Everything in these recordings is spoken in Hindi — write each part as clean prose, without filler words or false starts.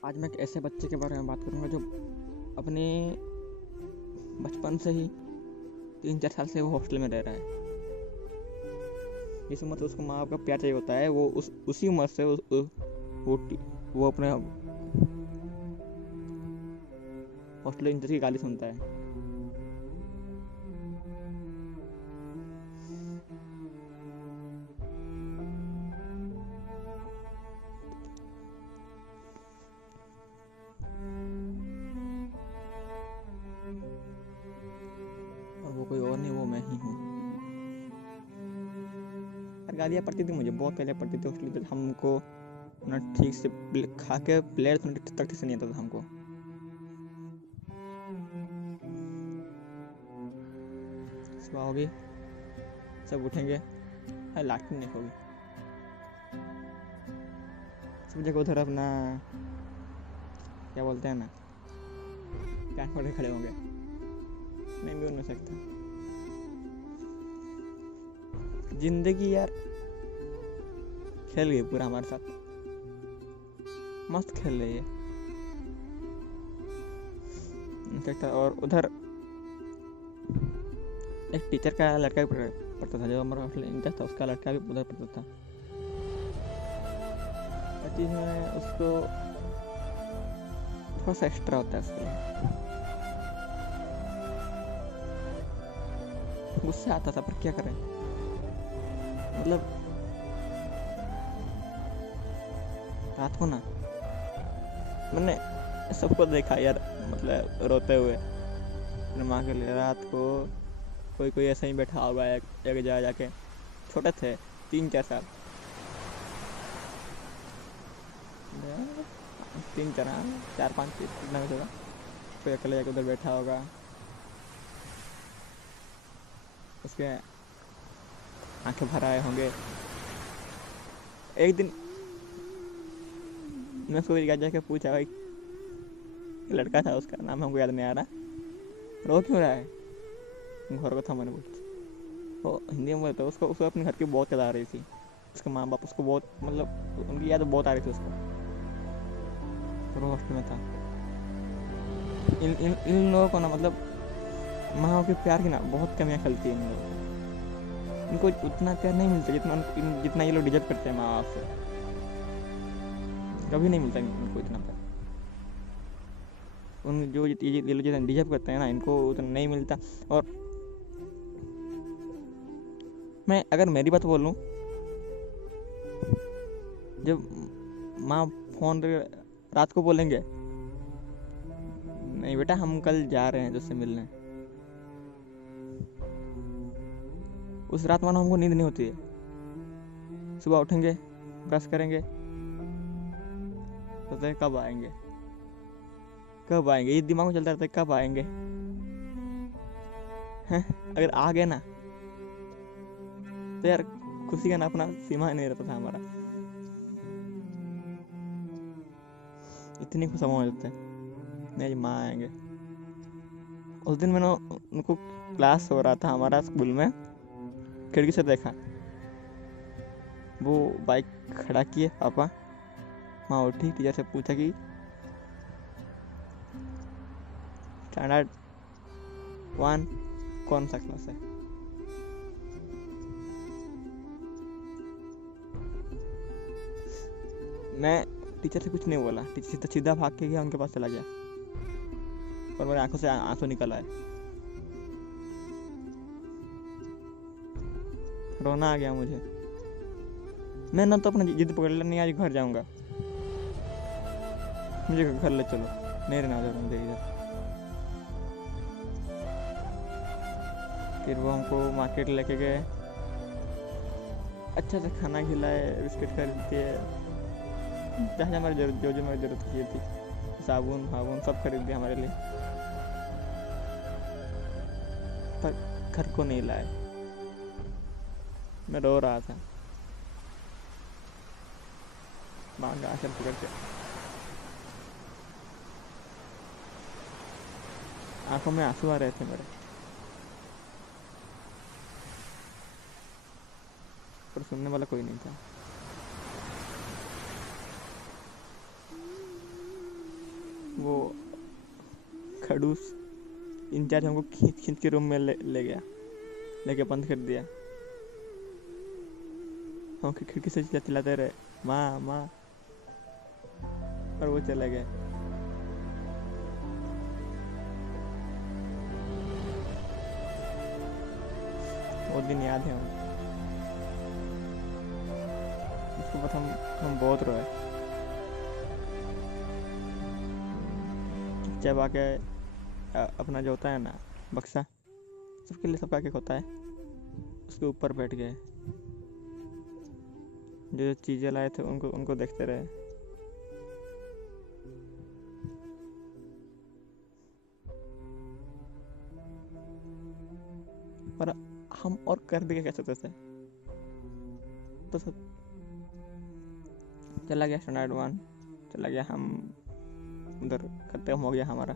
आज मैं एक ऐसे बच्चे के बारे में बात करूंगा जो अपने बचपन से ही 3-4 साल से वो हॉस्टल में रह रहा है। जिस उम्र से उसको माँ बाप का प्यार चाहिए होता है वो उसी उम्र से वो अपने हॉस्टल इंचार्ज की गाली सुनता है। और वो कोई और नहीं, वो मैं ही हूँ। और गालियाँ पड़ती थी मुझे, बहुत पहले पड़ती थी हॉस्टल में। हमको ना ठीक से खा के प्लेट तक ठीक से नहीं आता था हमको। सुबह होगी, सब उठेंगे, अरे लाठी नहीं होगी, सब जगह उधर अपना क्या बोलते हैं ना, पैंट पकड़ के खड़े होंगे। नहीं भी हो सकता। जिंदगी यार खेल गई पूरा हमारे साथ, मस्त खेल रही है। और उधर एक टीचर का लड़का भी पढ़ता था, जो हमारा हॉस्टल इंचार्ज था उसका लड़का भी उधर पढ़ता था। चीज़ में उसको थोड़ा सा एक्स्ट्रा होता है उसके लिए, गुस्सा आता था, पर क्या करें। मतलब रात को ना मैंने सबको देखा यार, मतलब रोते हुए अपने माँ के लिए। रात को कोई ऐसा ही बैठा होगा एक जगह जाके, छोटे थे 3-4 साल, 3-4, 4-5 इतना कुछ होगा। कोई अकेले जाके उधर बैठा होगा, उसके आंखें भर आए होंगे। एक दिन मैं उसको जाके पूछा, भाई लड़का था, उसका नाम हमको याद नहीं आ रहा, रो क्यों रहा है, घर को था। मैंने पूछा, वो हिंदी में बोलता, उसको अपने घर की बहुत याद आ रही थी। उसके माँ बाप उसको बहुत, मतलब उनकी याद बहुत आ रही थी उसको, तो वो हॉस्टल में था। इन लोगों को ना, मतलब माँ बाप के प्यार की ना बहुत कमियाँ खलती है इन लोगों। इनको उतना प्यार नहीं मिलता जितना ये लोग डिजर्व करते हैं माँ बाप से। कभी नहीं मिलता इनको इतना प्यार। उन जो ये लोग जितना डिजर्व करते हैं ना, इनको उतना नहीं मिलता। और मैं अगर मेरी बात बोलूँ, जब माँ फोन रात को बोलेंगे, नहीं बेटा हम कल जा रहे हैं तुझसे मिलने, उस रात मानो हमको नींद नहीं होती है। सुबह उठेंगे, ब्रश करेंगे, सोचते हैं कब आएंगे कब आएंगे, ये दिमाग में चलता रहता है कब आएंगे। अगर आ गए ना तो यार खुशी का ना अपना सीमा नहीं रहता था हमारा, इतनी खुश हो जाते हैं नहीं माँ आएंगे। उस दिन मैंने उनको क्लास हो रहा था हमारा स्कूल में, खिड़की से देखा, वो बाइक खड़ा किए पापा, माँ उठी, टीचर से पूछा कि स्टैंडर्ड 1 कौन सा क्लास है। मैं टीचर से कुछ नहीं बोला, टीचर सीधा भाग के गया, उनके पास चला गया और मेरी आंखों से आंसू निकल आए, रोना आ गया मुझे। मैं ना तो अपना जिद पकड़ लिया, नहीं आज घर जाऊंगा, मुझे घर ले चलो, नहीं रहना उधर मुझे इधर। फिर वो हमको मार्केट लेके गए, अच्छा से खाना खिलाए, बिस्किट खरीद दिए, जहाँ हमारी जो हमारी जरूरत चाहिए थी, साबुन वाबुन सब खरीद दिया हमारे लिए, पर घर को नहीं लाए। मैं रो रहा था, माँ का आंचल पकड़ के, आंखों में आंसू आ रहे थे मेरे, पर सुनने वाला कोई नहीं था। वो खड़ूस इंचार्ज हमको खींच खींच के रूम में ले गया, लेके बंद कर दिया। हम खिड़की से चिल्लाते रहे माँ माँ, और वो चले गए। वो दिन याद है हमें। उसके बाद हम बहुत रोए। जब आके अपना जो होता है ना बक्सा, सबके लिए सबका केक होता है, उसके ऊपर बैठ गए। जो चीज़ें लाए थे उनको उनको देखते रहे। पर हम और कर भी क्या सकते थे। तो सब चला गया, स्टैंडर्ड 1 चला गया, हम उधर खत्म हो गया हमारा।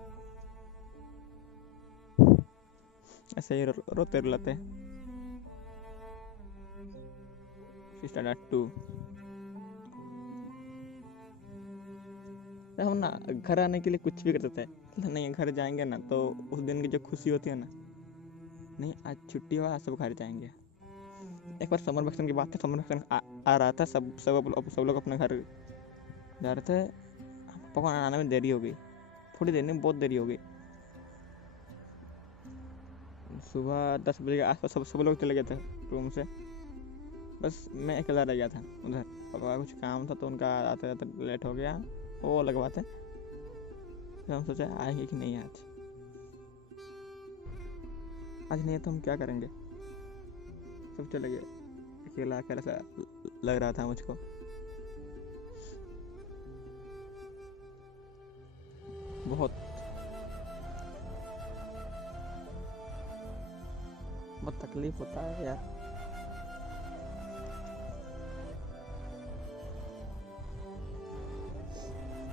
ऐसे ही रोते रुलाते स्टैंडर्ड 2। हम ना घर आने के लिए कुछ भी करते थे। नहीं घर जाएंगे ना तो उस दिन की जो खुशी होती है ना, नहीं आज छुट्टी हुआ, सब घर जाएंगे। एक बार समर वैकेशन की बात है, समर वैकेशन आ रहा था, सब लोग अपने घर जा रहे थे। पापा को आने में देरी हो गई, थोड़ी देर नहीं बहुत देरी हो गई। सुबह 10 बजे के आसपास सब लोग चले गए थे रूम से, बस मैं अकेला रह गया था उधर। पापा का कुछ काम था तो उनका आते आते लेट हो गया, वो अलग बात है। फिर हम सोचा आएंगे कि नहीं आज नहीं है तो हम क्या करेंगे। सब चले गए, अकेला अकेला सा लग रहा था मुझको। बहुत बहुत तकलीफ होता है यार।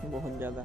बहुत ज़्यादा।